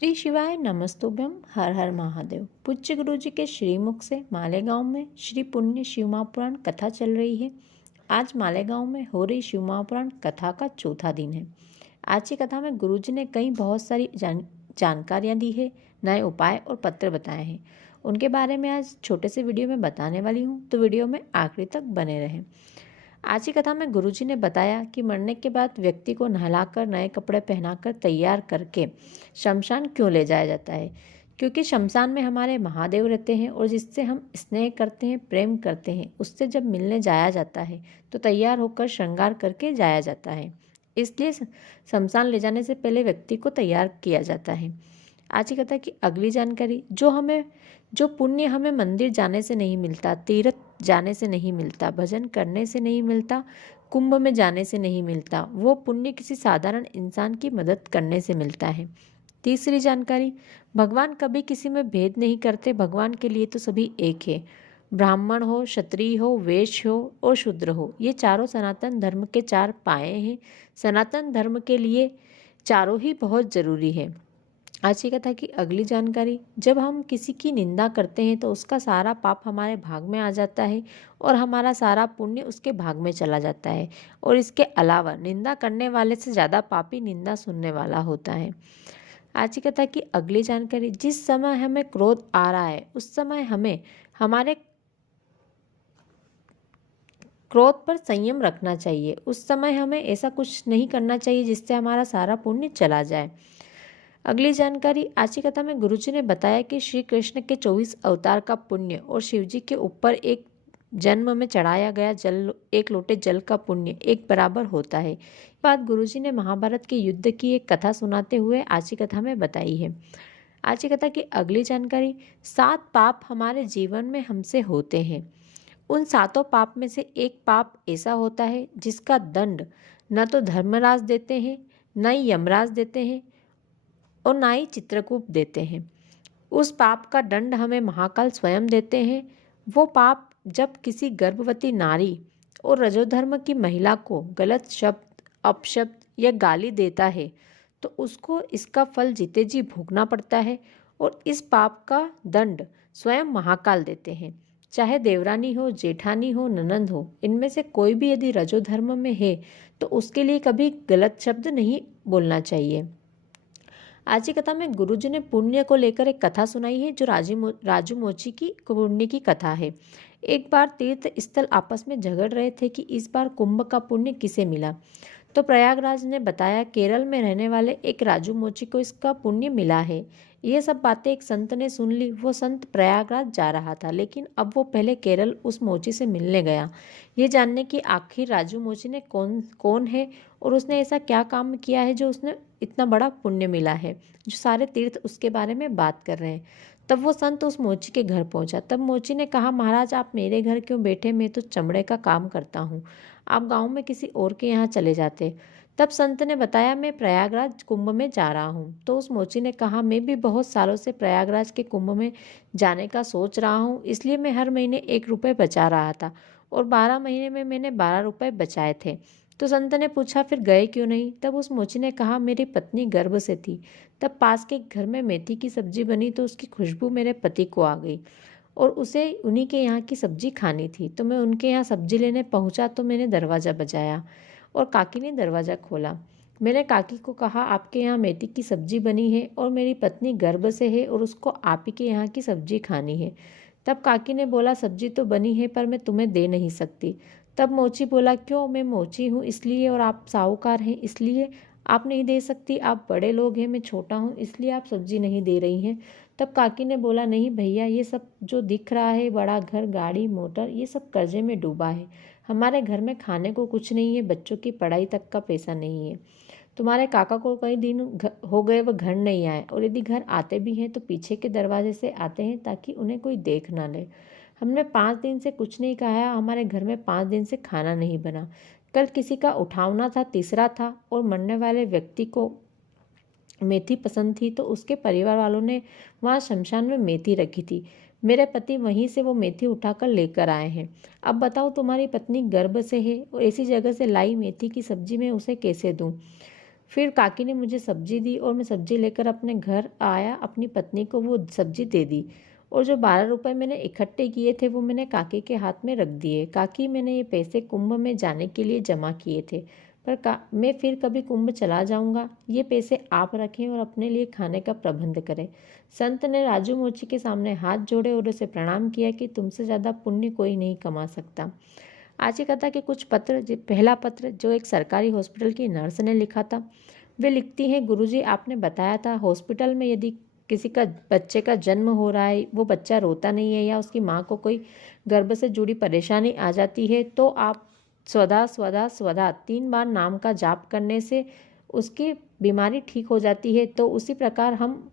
श्री शिवाय नमस्तुभ्यम। हर हर महादेव। पूज्य गुरु जी के श्रीमुख से मालेगांव में श्री पुण्य शिव महापुराण कथा चल रही है। आज मालेगांव में हो रही शिव महापुराण कथा का चौथा दिन है। आज की कथा में गुरु जी ने कई बहुत सारी जानकारियाँ दी है, नए उपाय और पत्र बताए हैं। उनके बारे में आज छोटे से वीडियो में बताने वाली हूँ, तो वीडियो में आखिरी तक बने रहें। आज की कथा में गुरुजी ने बताया कि मरने के बाद व्यक्ति को नहलाकर नए कपड़े पहनाकर तैयार करके शमशान क्यों ले जाया जाता है। क्योंकि शमशान में हमारे महादेव रहते हैं और जिससे हम स्नेह करते हैं, प्रेम करते हैं, उससे जब मिलने जाया जाता है तो तैयार होकर श्रृंगार करके जाया जाता है। इसलिए शमशान ले जाने से पहले व्यक्ति को तैयार किया जाता है। आज की कथा की अगली जानकारी, जो पुण्य हमें मंदिर जाने से नहीं मिलता, तीर्थ जाने से नहीं मिलता, भजन करने से नहीं मिलता, कुंभ में जाने से नहीं मिलता, वो पुण्य किसी साधारण इंसान की मदद करने से मिलता है। तीसरी जानकारी, भगवान कभी किसी में भेद नहीं करते। भगवान के लिए तो सभी एक है। ब्राह्मण हो, क्षत्रिय हो, वैश्य हो और शूद्र हो, ये चारों सनातन धर्म के चार पाए हैं। सनातन धर्म के लिए चारों ही बहुत जरूरी है। आज की कथा की अगली जानकारी, जब हम किसी की निंदा करते हैं तो उसका सारा पाप हमारे भाग में आ जाता है और हमारा सारा पुण्य उसके भाग में चला जाता है। और इसके अलावा निंदा करने वाले से ज़्यादा पापी निंदा सुनने वाला होता है। आज की कथा की अगली जानकारी, जिस समय हमें क्रोध आ रहा है उस समय हमें हमारे क्रोध पर संयम रखना चाहिए। उस समय हमें ऐसा कुछ नहीं करना चाहिए जिससे हमारा सारा पुण्य चला जाए। अगली जानकारी, आज की कथा में गुरुजी ने बताया कि श्री कृष्ण के 24 अवतार का पुण्य और शिवजी के ऊपर एक जन्म में चढ़ाया गया जल, एक लोटे जल का पुण्य एक बराबर होता है। बात गुरुजी ने महाभारत के युद्ध की एक कथा सुनाते हुए आज की कथा में बताई है। आज की कथा की अगली जानकारी, 7 पाप हमारे जीवन में हमसे होते हैं। उन 7 पाप में से एक पाप ऐसा होता है जिसका दंड न तो धर्मराज देते हैं, न ही यमराज देते हैं और ना ही चित्रकूट देते हैं। उस पाप का दंड हमें महाकाल स्वयं देते हैं। वो पाप जब किसी गर्भवती नारी और रजोधर्म की महिला को गलत शब्द, अपशब्द या गाली देता है तो उसको इसका फल जीते जी भोगना पड़ता है। और इस पाप का दंड स्वयं महाकाल देते हैं। चाहे देवरानी हो, जेठानी हो, ननंद हो, इनमें से कोई भी यदि रजोधर्म में है तो उसके लिए कभी गलत शब्द नहीं बोलना चाहिए। आज की कथा में गुरुजी ने पुण्य को लेकर एक कथा सुनाई है जो राजू मोची की पुण्य की कथा है। एक बार तीर्थ स्थल आपस में झगड़ रहे थे कि इस बार कुंभ का पुण्य किसे मिला। तो प्रयागराज ने बताया केरल में रहने वाले एक राजू मोची को इसका पुण्य मिला है। ये सब बातें एक संत ने सुन ली। वो संत प्रयागराज जा रहा था, लेकिन अब वो पहले केरल उस मोची से मिलने गया, ये जानने की आखिर राजू मोची ने कौन है और उसने ऐसा क्या काम किया है जो उसने इतना बड़ा पुण्य मिला है, जो सारे तीर्थ उसके बारे में बात कर रहे हैं। तब वो संत उस मोची के घर पहुंचा। तब मोची ने कहा, महाराज आप मेरे घर क्यों बैठे, मैं तो चमड़े का काम करता हूँ, आप गांव में किसी और के यहाँ चले जाते। तब संत ने बताया, मैं प्रयागराज कुंभ में जा रहा हूँ। तो उस मोची ने कहा, मैं भी बहुत सालों से प्रयागराज के कुंभ में जाने का सोच रहा हूँ, इसलिए मैं हर महीने 1 रुपये बचा रहा था और 12 महीने में मैंने 12 रुपये बचाए थे। तो संत ने पूछा, फिर गए क्यों नहीं। तब उस मोची ने कहा, मेरी पत्नी गर्भ से थी। तब पास के घर में मेथी की सब्जी बनी तो उसकी खुशबू मेरे पति को आ गई और उसे उन्हीं के यहाँ की सब्जी खानी थी। तो मैं उनके यहाँ सब्जी लेने पहुँचा तो मैंने दरवाज़ा बजाया और काकी ने दरवाज़ा खोला। मैंने काकी को कहा, आपके यहाँ मेथी की सब्जी बनी है और मेरी पत्नी गर्भ से है और उसको आप ही के यहाँ की सब्जी खानी है। तब काकी ने बोला, सब्जी तो बनी है पर मैं तुम्हें दे नहीं सकती। तब मोची बोला, क्यों, मैं मोची हूँ इसलिए और आप साहूकार हैं इसलिए आप नहीं दे सकती। आप बड़े लोग हैं, मैं छोटा हूँ इसलिए आप सब्जी नहीं दे रही हैं। तब काकी ने बोला, नहीं भैया, ये सब जो दिख रहा है, बड़ा घर, गाड़ी, मोटर, ये सब कर्जे में डूबा है। हमारे घर में खाने को कुछ नहीं है, बच्चों की पढ़ाई तक का पैसा नहीं है। तुम्हारे काका को कई दिन हो गए वह घर नहीं आए और यदि घर आते भी हैं तो पीछे के दरवाजे से आते हैं ताकि उन्हें कोई देख ना ले। हमने 5 दिन से कुछ नहीं खाया, हमारे घर में 5 दिन से खाना नहीं बना। कल किसी का उठावना था, तीसरा था और मरने वाले व्यक्ति को मेथी पसंद थी तो उसके परिवार वालों ने वहाँ शमशान में मेथी रखी थी। मेरे पति वहीं से वो मेथी उठाकर लेकर आए हैं। अब बताओ, तुम्हारी पत्नी गर्भ से है और ऐसी जगह से लाई मेथी की सब्जी मैं उसे कैसे दूँ। फिर काकी ने मुझे सब्जी दी और मैं सब्जी लेकर अपने घर आया। अपनी पत्नी को वो सब्जी दे दी और जो 12 रुपये मैंने इकट्ठे किए थे वो मैंने काकी के हाथ में रख दिए। काकी, मैंने ये पैसे कुंभ में जाने के लिए जमा किए थे, पर मैं फिर कभी कुंभ चला जाऊंगा। ये पैसे आप रखें और अपने लिए खाने का प्रबंध करें। संत ने राजू मोची के सामने हाथ जोड़े और उसे प्रणाम किया कि तुमसे ज़्यादा पुण्य कोई नहीं कमा सकता। आज की कथा के कुछ पत्र। पहला पत्र जो एक सरकारी हॉस्पिटल की नर्स ने लिखा था। वे लिखती हैं, गुरुजी, आपने बताया था हॉस्पिटल में यदि किसी का बच्चे का जन्म हो रहा है, वो बच्चा रोता नहीं है या उसकी माँ को कोई गर्भ से जुड़ी परेशानी आ जाती है तो आप स्वधा स्वधा स्वधा 3 बार नाम का जाप करने से उसकी बीमारी ठीक हो जाती है। तो उसी प्रकार हम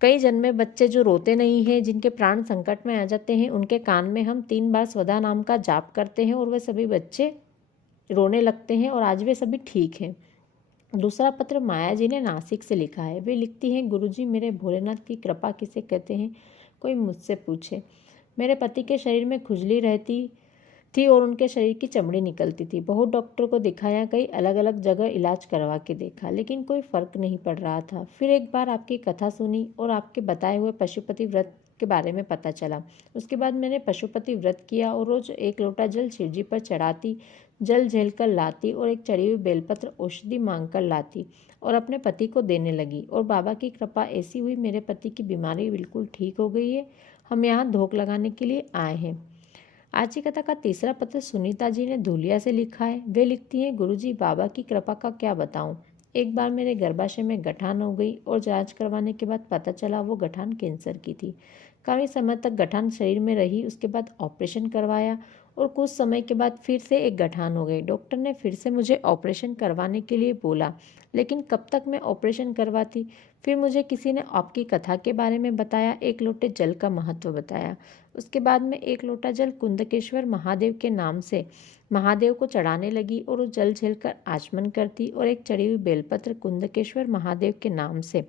कई जन्मे बच्चे जो रोते नहीं हैं, जिनके प्राण संकट में आ जाते हैं, उनके कान में हम 3 बार स्वधा नाम का जाप करते हैं और वे सभी बच्चे रोने लगते हैं और आज वे सभी ठीक हैं। दूसरा पत्र माया जी ने नासिक से लिखा है। वे लिखती हैं, गुरुजी, मेरे भोलेनाथ की कृपा किसे कहते हैं, कोई मुझसे पूछे। मेरे पति के शरीर में खुजली रहती थी और उनके शरीर की चमड़ी निकलती थी। बहुत डॉक्टर को दिखाया, कई अलग अलग जगह इलाज करवा के देखा, लेकिन कोई फर्क नहीं पड़ रहा था। फिर एक बार आपकी कथा सुनी और आपके बताए हुए पशुपति व्रत के बारे में पता चला। उसके बाद मैंने पशुपति व्रत किया और रोज 1 लोटा जल शिवजी पर चढ़ाती, जल झेल कर लाती और एक चढ़ी हुई बेलपत्र औषधि मांग कर लाती और अपने पति को देने लगी। और बाबा की कृपा ऐसी हुई, मेरे पति की बीमारी बिल्कुल ठीक हो गई है। हम यहाँ धोख लगाने के लिए आए हैं। आज की कथा का तीसरा पत्र सुनीता जी ने धुलिया से लिखा है। वे लिखती हैं, गुरुजी, बाबा की कृपा का क्या बताऊं। एक बार मेरे गर्भाशय में गठान हो गई और जांच करवाने के बाद पता चला वो गठान कैंसर की थी। काफ़ी समय तक गठान शरीर में रही। उसके बाद ऑपरेशन करवाया और कुछ समय के बाद फिर से एक गठान हो गई। डॉक्टर ने फिर से मुझे ऑपरेशन करवाने के लिए बोला, लेकिन कब तक मैं ऑपरेशन करवाती। फिर मुझे किसी ने आपकी कथा के बारे में बताया, 1 लोटे जल का महत्व बताया। उसके बाद मैं 1 लोटा जल कुंदकेश्वर महादेव के नाम से महादेव को चढ़ाने लगी और उस जल झेलकर आचमन करती और एक चढ़ी हुई बेलपत्र कुंदकेश्वर महादेव के नाम से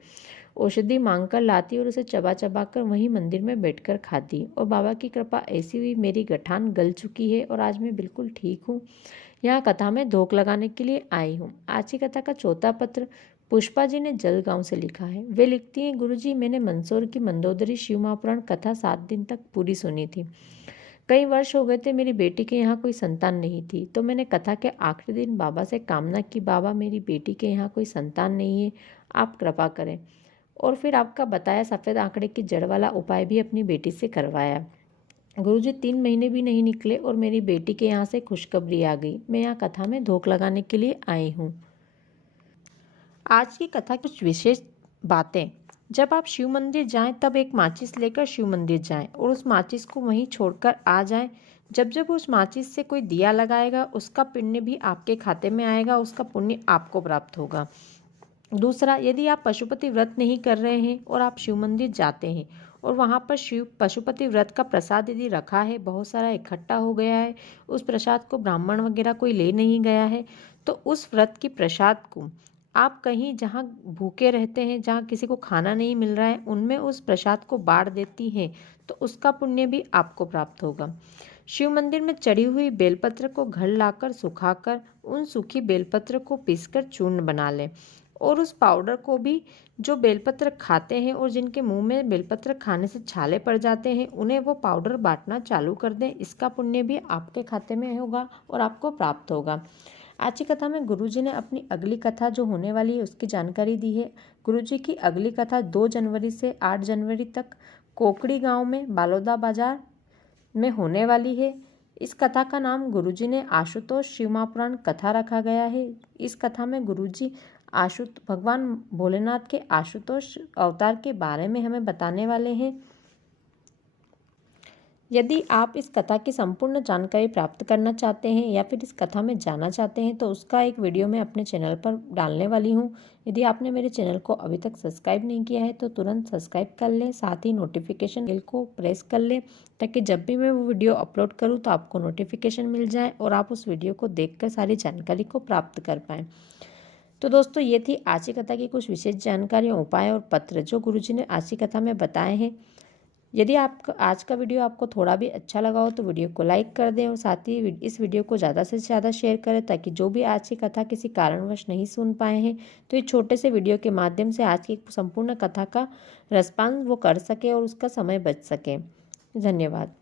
औषधि मांगकर लाती और उसे चबा चबा कर वहीं मंदिर में बैठकर खाती। और बाबा की कृपा ऐसी हुई, मेरी गठान गल चुकी है और आज मैं बिल्कुल ठीक हूँ। यहाँ कथा में धोख लगाने के लिए आई हूँ। आज की कथा का चौथा पत्र पुष्पा जी ने जलगांव से लिखा है। वे लिखती हैं, गुरुजी, मैंने मंदसौर की मंदोदरी शिव महापुराण कथा 7 दिन तक पूरी सुनी थी। कई वर्ष हो गए थे, मेरी बेटी के यहाँ कोई संतान नहीं थी, तो मैंने कथा के आखिरी दिन बाबा से कामना की, बाबा, मेरी बेटी के यहाँ कोई संतान नहीं है, आप कृपा करें। और फिर आपका बताया सफ़ेद आंकड़े की जड़ वाला उपाय भी अपनी बेटी से करवाया। गुरुजी, 3 महीने भी नहीं निकले और मेरी बेटी के यहाँ से खुशखबरी आ गई। मैं यहाँ कथा में धोख लगाने के लिए आई हूँ। आज की कथा कुछ विशेष बातें। जब आप शिव मंदिर जाएं तब एक माचिस लेकर शिव मंदिर जाएं और उस माचिस को वहीं छोड़कर आ जाएं। जब जब उस माचिस से कोई दिया लगाएगा उसका पुण्य भी आपके खाते में आएगा, उसका पुण्य आपको प्राप्त होगा। दूसरा, यदि आप पशुपति व्रत नहीं कर रहे हैं और आप शिव मंदिर जाते हैं और वहाँ पर शिव पशुपति व्रत का प्रसाद यदि रखा है, बहुत सारा इकट्ठा हो गया है, उस प्रसाद को ब्राह्मण वगैरह कोई ले नहीं गया है, तो उस व्रत की प्रसाद को आप कहीं जहाँ भूखे रहते हैं, जहाँ किसी को खाना नहीं मिल रहा है, उनमें उस प्रसाद को बांट देती हैं तो उसका पुण्य भी आपको प्राप्त होगा। शिव मंदिर में चढ़ी हुई बेलपत्र को घर लाकर सुखाकर उन सूखी बेलपत्र को पीसकर चूर्ण बना लें और उस पाउडर को भी जो बेलपत्र खाते हैं और जिनके मुंह में बेलपत्र खाने से छाले पड़ जाते हैं, उन्हें वो पाउडर बांटना चालू कर दें। इसका पुण्य भी आपके खाते में होगा और आपको प्राप्त होगा। आज की कथा में गुरुजी ने अपनी अगली कथा जो होने वाली है उसकी जानकारी दी है। गुरुजी की अगली कथा 2 जनवरी से 8 जनवरी तक कोकड़ी गांव में बालोदा बाजार में होने वाली है। इस कथा का नाम गुरुजी ने आशुतोष शिव महापुराण कथा रखा गया है। इस कथा में गुरुजी भगवान भोलेनाथ के आशुतोष अवतार के बारे में हमें बताने वाले हैं। यदि आप इस कथा की संपूर्ण जानकारी प्राप्त करना चाहते हैं या फिर इस कथा में जाना चाहते हैं तो उसका एक वीडियो मैं अपने चैनल पर डालने वाली हूं। यदि आपने मेरे चैनल को अभी तक सब्सक्राइब नहीं किया है तो तुरंत सब्सक्राइब कर लें, साथ ही नोटिफिकेशन बेल को प्रेस कर लें ताकि जब भी मैं वो वीडियो अपलोड करूँ तो आपको नोटिफिकेशन मिल जाए और आप उस वीडियो को देखकर सारी जानकारी को प्राप्त कर पाएँ। तो दोस्तों, ये थी आज की कथा की कुछ विशेष जानकारी, उपाय और पत्र जो गुरुजी ने आज की कथा में बताए हैं। यदि आप आज का वीडियो आपको थोड़ा भी अच्छा लगा हो तो वीडियो को लाइक कर दें और साथ ही इस वीडियो को ज़्यादा से ज़्यादा शेयर करें, ताकि जो भी आज की कथा किसी कारणवश नहीं सुन पाए हैं तो इस छोटे से वीडियो के माध्यम से आज की संपूर्ण कथा का रसपान वो कर सके और उसका समय बच सके। धन्यवाद।